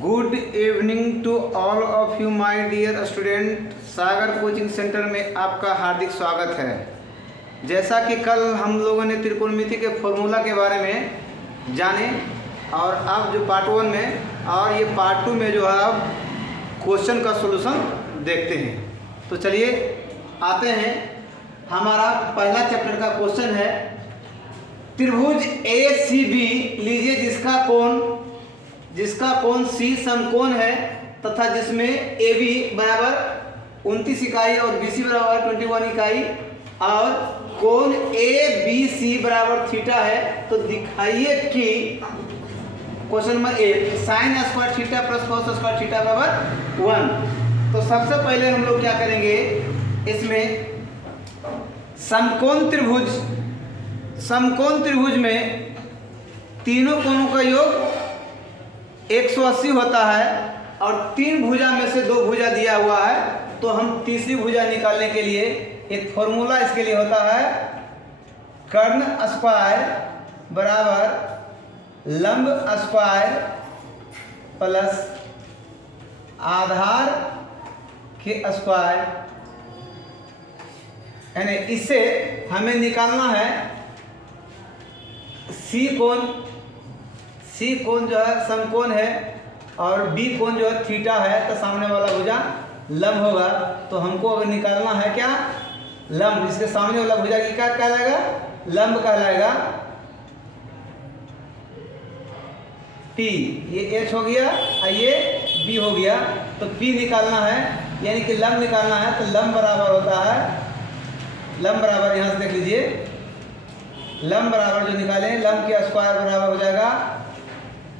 Good evening to all of you my dear student. Sagar coaching centre में आपका हार्दिक स्वागत है। जैसा कि कल हम लोगों ने त्रिकोणमिति के फॉर्मूला के बारे में जाने और अब जो पार्ट 1 में और ये पार्ट 2 में जो है अब क्वेश्चन का सॉल्यूशन देखते हैं। तो चलिए आते हैं। हमारा पहला चैप्टर का क्वेश्चन है त्रिभुज ACB लीजिए जिसका कोण C समकोण है तथा जिसमें AB बराबर 29 इकाई और BC बराबर 21 इकाई और कोण ABC बराबर थीटा है। तो दिखाइए कि question number 1 sine square theta plus cos square theta बराबर 1। तो सबसे पहले हम लोग क्या करेंगे, इसमें समकोण त्रिभुज में तीनों कोणों का योग 180 होता है और 3 भुजा में से 2 भुजा दिया हुआ है। तो हम तीसरी भुजा निकालने के लिए एक फॉर्मूला इसके लिए होता है कर्ण स्क्वायर बराबर लंब स्क्वायर प्लस आधार के स्क्वायर। यानी इससे हमें निकालना है सी कोण जो है समकोण है और बी कोण जो है थीटा है। तो सामने वाला भुजा लंब होगा। तो हमको अगर निकालना है क्या, लंब। इसके सामने वाला भुजा की क्या कहलाएगा, लंब कहलाएगा। P ये H हो गया और ये B हो गया। तो P निकालना है यानी कि लंब निकालना है। तो लंब बराबर होता है, लंब बराबर यहाँ से देख लीजिए, लंब बराबर जो निकालें लंब के स्क्वायर बराबर हो जाएगा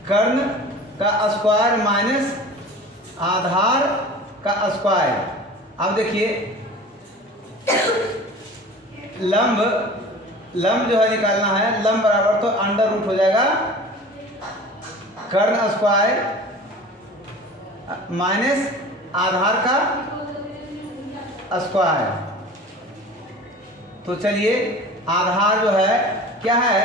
कर्ण का स्क्वायर माइनस आधार का स्क्वायर। अब देखिए लंब जो है निकालना है, लंब बराबर तो अंडर रूट हो जाएगा कर्ण स्क्वायर माइनस आधार का स्क्वायर। तो चलिए आधार जो है क्या है,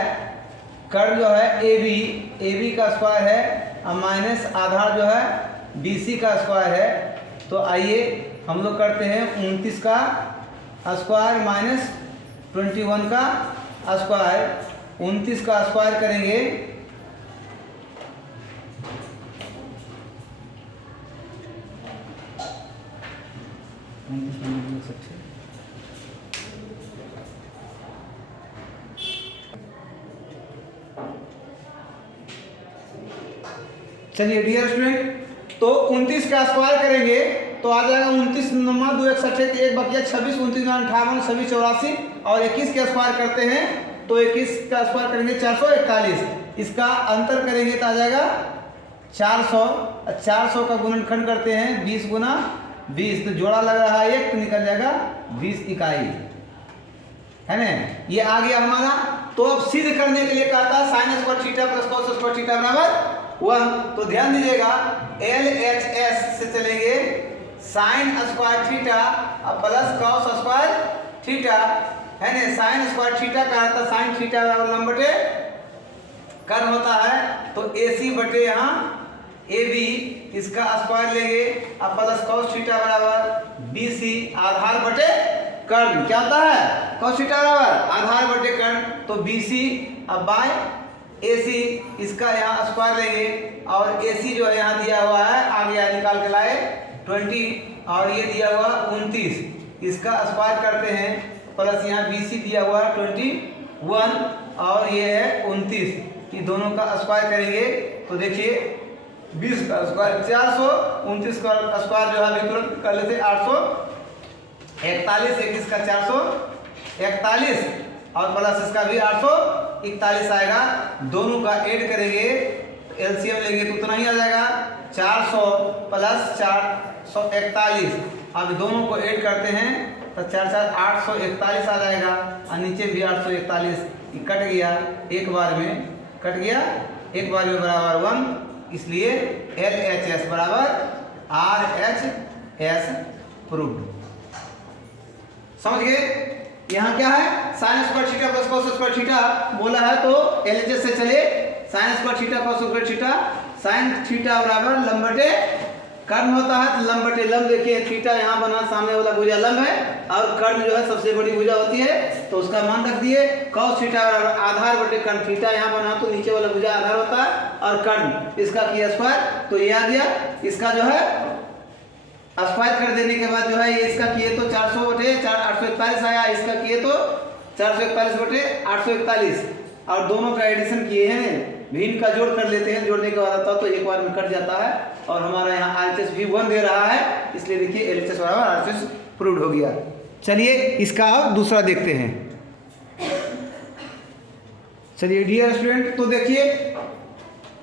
कर्ण जो है AB का स्क्वायर है और माइनस आधार जो है BC का स्क्वायर है। तो आइए हम लोग करते हैं 29 का स्क्वायर माइनस 21 का स्क्वायर। 29 का स्क्वायर करेंगे चलिए डियर स्टूडेंट, तो 29 का स्क्वायर करेंगे तो आ जाएगा 29 नंबर 2 61 1 बकिया 26 29 58 26 84 और 21 का स्क्वायर करते हैं तो 21 का स्क्वायर करेंगे 441। इसका अंतर करेंगे तो आ जाएगा 400। 400 का गुणनखंड करते हैं 20 गुना 20 तो जोड़ा लग रहा है 1 तो निकल जाएगा 20 इकाई, है ना। ये आ गया हमारा। तो अब सिद्ध करने के लिए कहता है sine square theta plus cos square theta बराबर 1। तो ध्यान दीजिएगा LHS से चलेंगे sine square theta plus cos square theta, है ना। साइन स्क्वायर थीटा का आता है साइन थीटा लंब बटे कर्ण होता है। तो AC बटे यहाँ AB इसका स्क्वायर लेंगे अब प्लस कॉस थीटा बराबर BC आधार बटे कर्ण। क्या होता है, कॉस थीटा बराबर आधार बटे कर्ण। तो BC अब बाय AC इसका यहाँ स्क्वायर लेंगे और AC जो है यहाँ दिया हुआ है आ गया निकाल के लाए 20 और ये दिया हुआ 29 इसका स्क्वायर करते हैं प्लस यहाँ BC दिया हुआ 21 और ये है 29। ये दोनों का स्क्वायर करेंगे तो देखिए 20 का स्क्वायर 400, 29 का स्क्वायर जो है तुरंत कर लेते 841। 21 का 441 और प्लस इसका भी 841 आएगा। दोनों का ऐड करेंगे एलसीएम लेंगे तो उतना ही आ जाएगा 400 प्लस 441। अब दोनों को ऐड करते हैं तो 4 4 841 आ जाएगा और नीचे भी 841 कट गया, एक बार में कट गया, एक बार में बराबर 1। इसलिए LHS बराबर RHS प्रूव्ड। समझ गए। यहाँ क्या है sine square theta plus cos square theta बोला है, तो एलएचएस से चले sine square theta cos square theta, sine theta बराबर लंब बटे कर्ण होता है, तो लंब बटे लंब देखिए थीटा यहाँ बना, सामने वाला भुजा लंब है और कर्ण जो है सबसे बड़ी भुजा होती है, तो उसका मान रख दिए। कॉस थीटा बराबर आधार बटे कर्ण, थीटा यहाँ बना तो नीचे वाला भुजा आधार होता है और कर्ण इसका किया स्क्वायर, तो ये आ गया। इसका जो है स्क्वायर कर देने के बाद जो है ये इसका किए तो 400 बटे 841 आया, इसका किए तो 441 बटे 841 और दोनों का एडिशन किए हैं, भिन्न का जोड़ कर लेते हैं, जोड़ने के बाद आता तो एक बार में कट जाता है और हमारा यहाँ आरएचएस भी 1 दे रहा है, इसलिए देखिए एलएचएस बराबर आरएचएस प्रूव्ड हो गया। चलिए इसका अब दूसरा देखते हैं। चलिए डियर स्टूडेंट, तो देखिए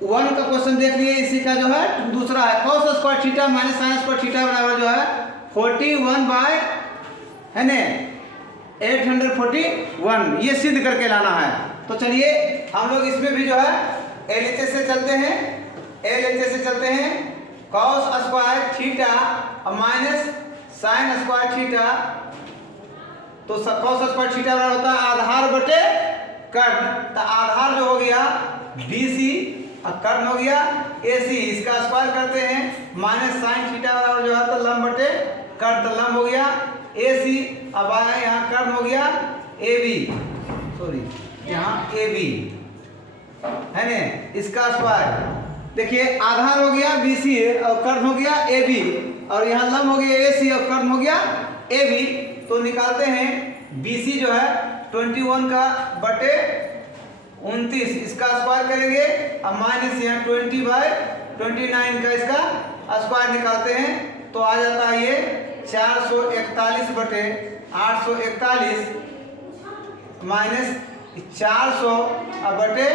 1 का क्वेश्चन देख लिए, इसी का जो है दूसरा है cos square theta minus sine square theta बराबर जो है 41 बाय है ना 841, ये सिद्ध करके लाना है। तो चलिए हम लोग इसमें भी जो है एलएचएस से चलते हैं, एलएचएस से चलते हैं। Cos square theta minus sine square theta, तो कॉस स्क्वायर थीटा बराबर होता है आधार बटे कर्ण, तो आधार जो हो गया BC और कर्ण हो गया AC, इसका स्क्वायर करते हैं माइनस साइन थीटा बराबर जो है तो लंब बटे कर्ण, तो लंब हो गया AC, अब आया यहाँ कर्ण हो गया AB, सॉरी यहाँ AB है ना, इसका स्क्वायर देखिए आधार हो गया BC और कर्ण हो गया AB और यहाँ लंब हो गया AC और कर्ण हो गया AB, तो निकालते हैं BC जो है 21 का बटे 29, इसका स्क्वायर करेंगे और माइनस यहाँ 20 बाय 29 का इसका स्क्वायर निकालते हैं, तो आ जाता है ये 441 बटे 841 माइनस 400 बटे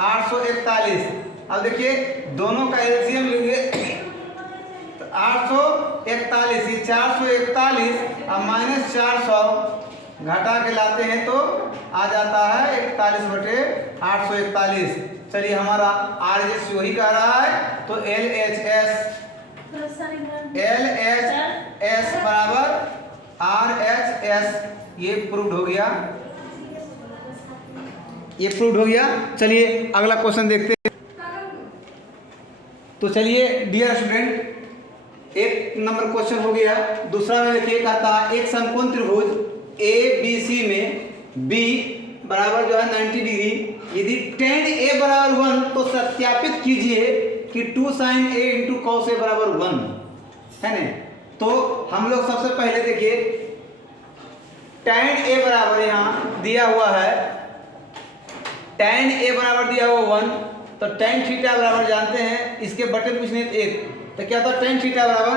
841। अब देखिए दोनों का एलसीएम लेंगे तो 841, ये 441 और माइनस 400 घटा के लाते हैं तो आ जाता है 41 बटे 841। चलिए हमारा आरएचएस वही कह रहा है, तो एलएचएस बराबर आरएचएस, ये प्रूव्ड हो गया, ये प्रूव्ड हो गया। चलिए अगला क्वेश्चन देखते हैं। तो चलिए डियर स्टूडेंट, एक नंबर क्वेश्चन हो गया। दूसरा में देखिए कहता है एक समकोण त्रिभुज ABC में B बराबर जो है 90 डिग्री, यदि tan A बराबर 1 तो सत्यापित कीजिए कि 2 sin A into cos A बराबर 1 है ना। तो हम लोग सबसे पहले देखिए tan A बराबर यहाँ दिया हुआ है, tan A बराबर दिया हुआ 1, तो tan थीटा बराबर जानते हैं, इसके बटे पूछने तो 1, तो क्या था tan थीटा बराबर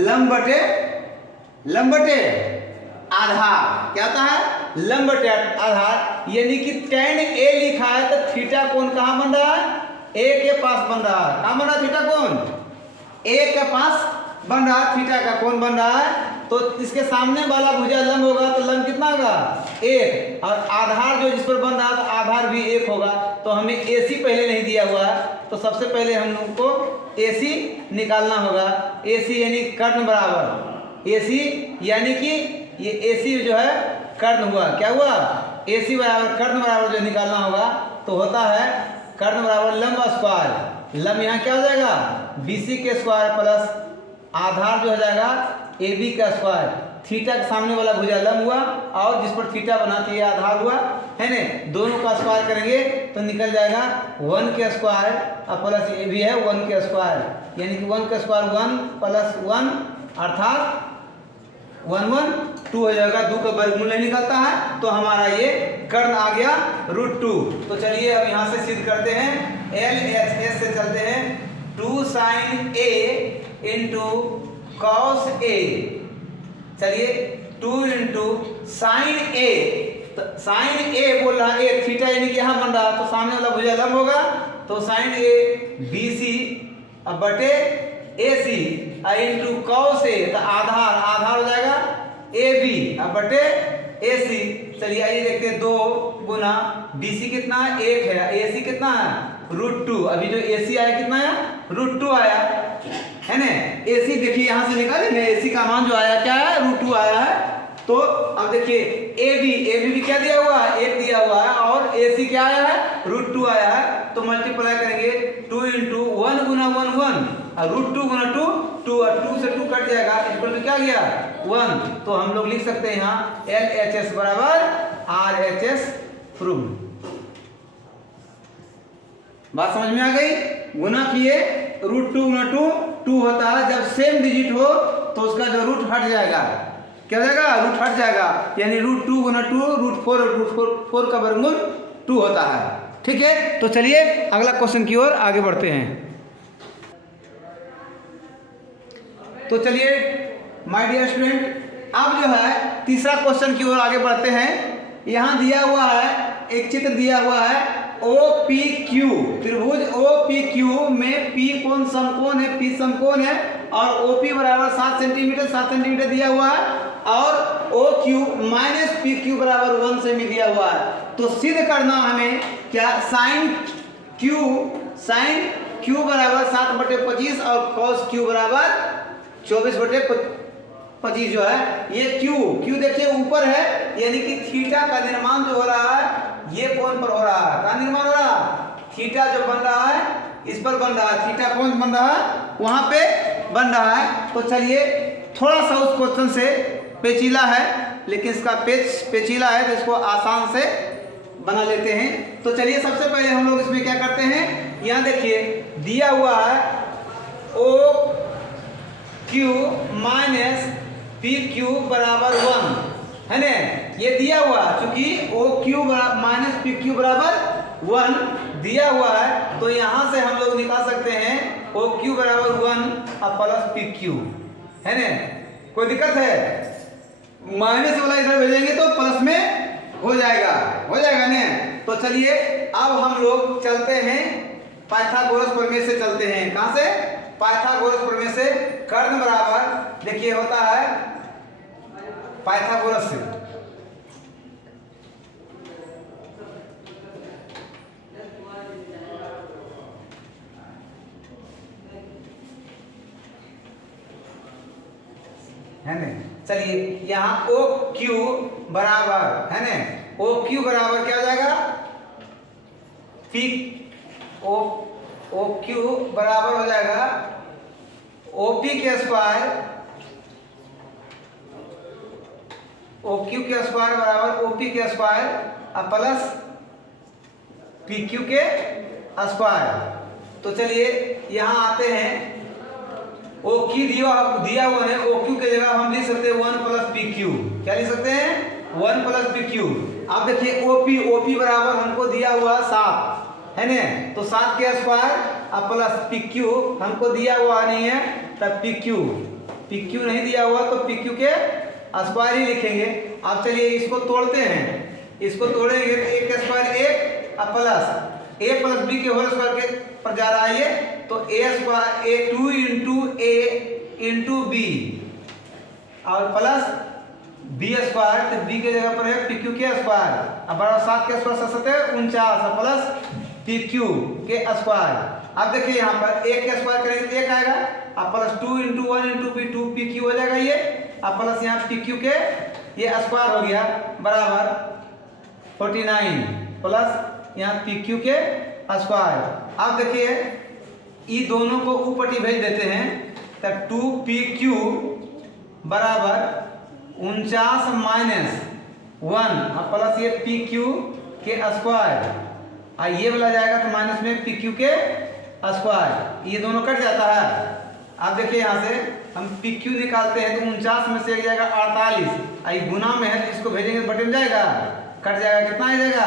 लंब बटे आधार, क्या होता है लंब बटे आधार, यानी कि tan A लिखा है तो थीटा कोण कहाँ बन रहा है A के पास बन रहा है, कहाँ बन रहा है थीटा कोण A के पास बन रहा है, थीटा का कोण बन रहा है, तो इसके सामने वाला भुजा लंब होगा तो लंब कितना होगा 1, और आधार जो जिस पर बन रहा है तो आधार भी 1 होगा। तो हमें AC पहले नहीं दिया हुआ है, तो सबसे पहले हम लोग को AC निकालना होगा। AC यानी कर्ण बराबर, AC यानी कि ये AC जो है कर्ण हुआ, क्या हुआ AC बराबर कर्ण बराबर जो निकालना होगा तो होता है कर्ण बराबर लंब स्क्वायर, लंब यहाँ क्या हो जाएगा BC के स्क्वायर प्लस आधार जो हो जाएगा AB का स्क्वायर, थीटा के सामने वाला भुजा लंब हुआ और जिस पर थीटा बनाती है आधार हुआ है ना, दोनों का स्क्वायर करेंगे तो निकल जाएगा 1 के स्क्वायर और प्लस ये भी है 1 के स्क्वायर, यानी कि 1 का स्क्वायर 1 प्लस 1 अर्थात 1 1 2 हो जाएगा, 2 का वर्गमूल नहीं निकलता है, तो हमारा ये कर्ण आ गया √2। तो चलिए अब यहाँ से सिद्ध करते हैं, LHS से चलते हैं, 2 sin A into cos A, चलिए 2 इंटू साइन A, तो साइन A बोल रहा है A, थीटा यानी कि यहाँ बन रहा है तो सामने वाला भुजा लंब होगा, तो साइन A BC अब बटे AC इंटू cos A, तो आधार हो जाएगा AB अब बटे AC। चलिए आइए देखते हैं, 2 गुना BC कितना है 1 है, AC कितना है √2, अभी जो AC आया कितना है √2 आया है ना। AC देखिए यहाँ से निकालेंगे, AC का मान जो आया क्या है √2 आया है, तो अब देखिए ए बी क्या दिया हुआ है, 1 दिया हुआ है, और ए सी क्या आया है, √2 आया है। तो मल्टीप्लाई करेंगे 2 इंटू 1 गुना 1 1 और √2 गुना 2 2 और 2 से 2 कट जाएगा, इक्वल टू क्या गया 1। तो हम लोग लिख सकते हैं यहाँ LHS बराबर RHS प्रूव्ड। बात समझ में आ गई। गुना किए √2 गुना 2 होता है, जब सेम डिजिट हो तो उसका जो रूट हट जाएगा, क्या हो जाएगा, रूट हट जाएगा, यानी √2 गुना 2 √4 का वर्गमूल 2 होता है। ठीक है, तो चलिए अगला क्वेश्चन की ओर आगे बढ़ते हैं। तो चलिए माय डियर स्टूडेंट, अब जो है तीसरा क्वेश्चन की ओर आगे बढ़ते हैं। यहाँ दिया हुआ है, एक चित्र दिया हुआ है OPQ, त्रिभुज OPQ में P कोण समकोण है, P समकोण है, और OP बराबर 7 सेंटीमीटर दिया हुआ है, और OQ माइनस PQ बराबर 1 सेमी दिया हुआ है। तो सिद्ध करना हमें क्या, साइन Q बराबर 7/25 और cos Q बराबर 24/25 जो है, ये Q देखिए ऊपर है, यानी कि थीटा का निर्माण जो हो रहा है ये कोण पर हो रहा है। का निर्माण हो रहा है, थीटा जो बन रहा है इस पर बन रहा है, थीटा कोण बन रहा है वहां पे बन रहा है। तो चलिए थोड़ा सा उस क्वेश्चन से पेचीला है, लेकिन इसका पेचीला है तो इसको आसान से बना लेते हैं। तो चलिए सबसे पहले हम लोग इसमें क्या करते हैं, यहाँ देखिए दिया हुआ है OQ माइनस PQ बराबर 1 है ना, ये दिया हुआ है, चूंकि OQ माइनस PQ बराबर 1 दिया हुआ है, तो यहाँ से हम लोग निकाल सकते हैं OQ बराबर 1 और प्लस PQ, है ना। कोई दिक्कत है, माइनस वाला इधर भेजेंगे तो प्लस में हो जाएगा ना। तो चलिए अब हम लोग चलते हैं पाइथागोरस प्रमेय से, चलते हैं कहाँ से, पाइथागोरस प्रमेय से। कर्ण बराबर देखिए होता है पाइथागोरस से, है ना। चलिए यहाँ OQ बराबर है ना, OQ बराबर क्या हो जाएगा, OQ बराबर हो जाएगा OP के स्क्वायर, OQ के स्क्वायर बराबर OP के स्क्वायर और प्लस PQ के स्क्वायर। तो चलिए यहाँ आते हैं, OQ दिया हुआ है, OQ के जगह हम लिख सकते हैं 1 प्लस PQ। क्या लिख सकते हैं, 1 प्लस PQ। अब देखिए OP बराबर हमको दिया हुआ 7 है ना, तो 7 के स्क्वायर और प्लस PQ हमको दिया हुआ नहीं है, तब PQ नहीं दिया हुआ तो PQ के स्क्वायर ही लिखेंगे। अब चलिए इसको तोड़ते हैं, इसको तोड़ेंगे तो 1 के स्क्वायर 1 और प्लस A प्लस B के होल स्क्वायर के पर जा रहा है ये, तो A square 2 into A into B और प्लस B स्क्वायर, तो B के जगह पर है PQ के स्क्वायर, अब बराबर 7 के स्क्वायर 49 और प्लस PQ के स्क्वायर। अब देखिए यहाँ पर 1 के स्क्वायर करेंगे तो 1 आएगा, अब plus 2 into 1 into B 2 PQ हो जाएगा ये, अब प्लस यहाँ PQ के ये स्क्वायर हो गया बराबर 49 प्लस यहाँ PQ के स्क्वायर। अब देखिए ये दोनों को ऊपरी भेज देते हैं, तब 2PQ बराबर 49 माइनस 1 और प्लस ये PQ के स्क्वायर, और ये वाला जाएगा तो माइनस में PQ के स्क्वायर, ये दोनों कट जाता है। अब देखिए यहाँ से हम PQ निकालते हैं तो 49 में से एक जाएगा 48, और गुना में है तो इसको भेजेंगे तो बटे में जाएगा, कट जाएगा, कितना आ जाएगा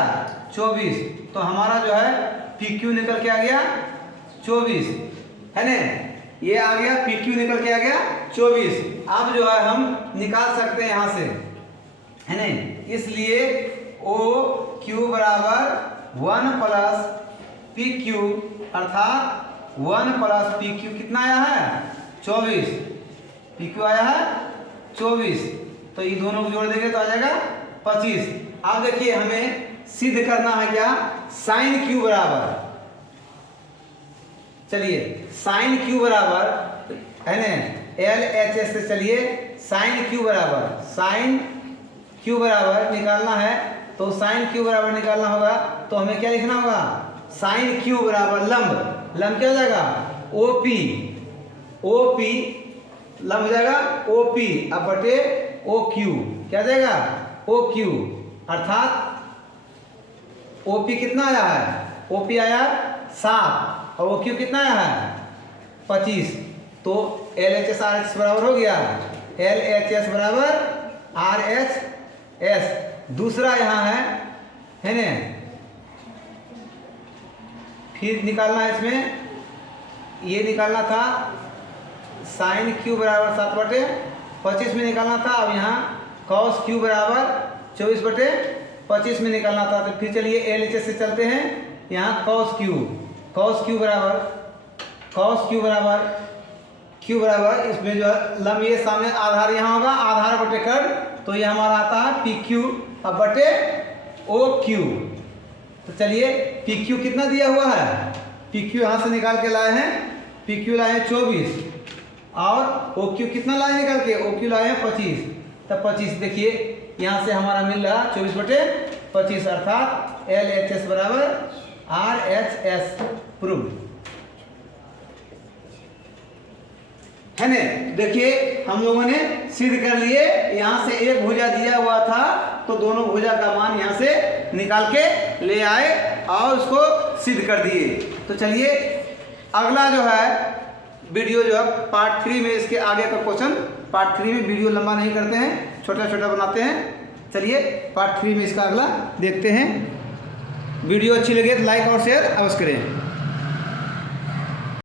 24। तो हमारा जो है PQ निकल के आ गया 24 है ना, ये आ गया PQ निकल के आ गया 24। अब जो है हम निकाल सकते हैं यहाँ से, है ना, इसलिए OQ बराबर 1 प्लस PQ अर्थात 1 प्लस PQ कितना आया है 24, PQ आया है 24, तो ये दोनों को जोड़ देंगे तो आ जाएगा 25। अब देखिए हमें सिद्ध करना है क्या, साइन Q बराबर, चलिए साइन Q बराबर है ना LHS से, चलिए साइन Q बराबर साइन क्यू बराबर निकालना है तो साइन क्यू बराबर निकालना होगा, तो हमें क्या लिखना होगा, साइन क्यू बराबर लंब, लंब क्या हो जाएगा, ओ पी, ओ पी लंब हो जाएगा ओ पी अब बटे ओ क्यू, क्या जाएगा ओ क्यू, अर्थात ओ पी कितना आया है, ओ पी आया 7 और ओ क्यू कितना आया है 25, तो L H S R H बराबर हो गया, एल एच एस बराबर आर एच एस। दूसरा यहाँ है ना, फिर निकालना है इसमें, ये निकालना था साइन क्यू बराबर 7/25 में निकालना था, अब यहाँ कॉस क्यू बराबर 24/25 में निकालना था। तो फिर चलिए एल एच एस से चलते हैं, यहाँ कॉस क्यू बराबर इसमें जो है लंब ये सामने आधार यहाँ होगा, आधार बटे कर, तो ये हमारा आता है पी क्यू अब बटे ओ क्यू। तो चलिए पी क्यू कितना दिया हुआ है, पी क्यू यहाँ से निकाल के लाए हैं, पी क्यू लाए हैं 24 और ओ क्यू कितना लाए निकाल के, ओ क्यू लाए हैं 25, तब 25 देखिए यहाँ से हमारा मिल रहा 24/25 अर्थात एल एच एस बराबर आर एच एस प्रूव है ने। देखिए हम लोगों ने सिद्ध कर लिए, यहाँ से एक भुजा दिया हुआ था तो दोनों भुजा का मान यहाँ से निकाल के ले आए और उसको सिद्ध कर दिए। तो चलिए अगला जो है वीडियो जो है पार्ट 3 में, इसके आगे का क्वेश्चन पार्ट 3 में, वीडियो लंबा नहीं करते हैं, छोटा छोटा बनाते हैं। चलिए पार्ट 3 में इसका अगला देखते हैं। वीडियो अच्छी लगे तो लाइक और शेयर अवश्य करें।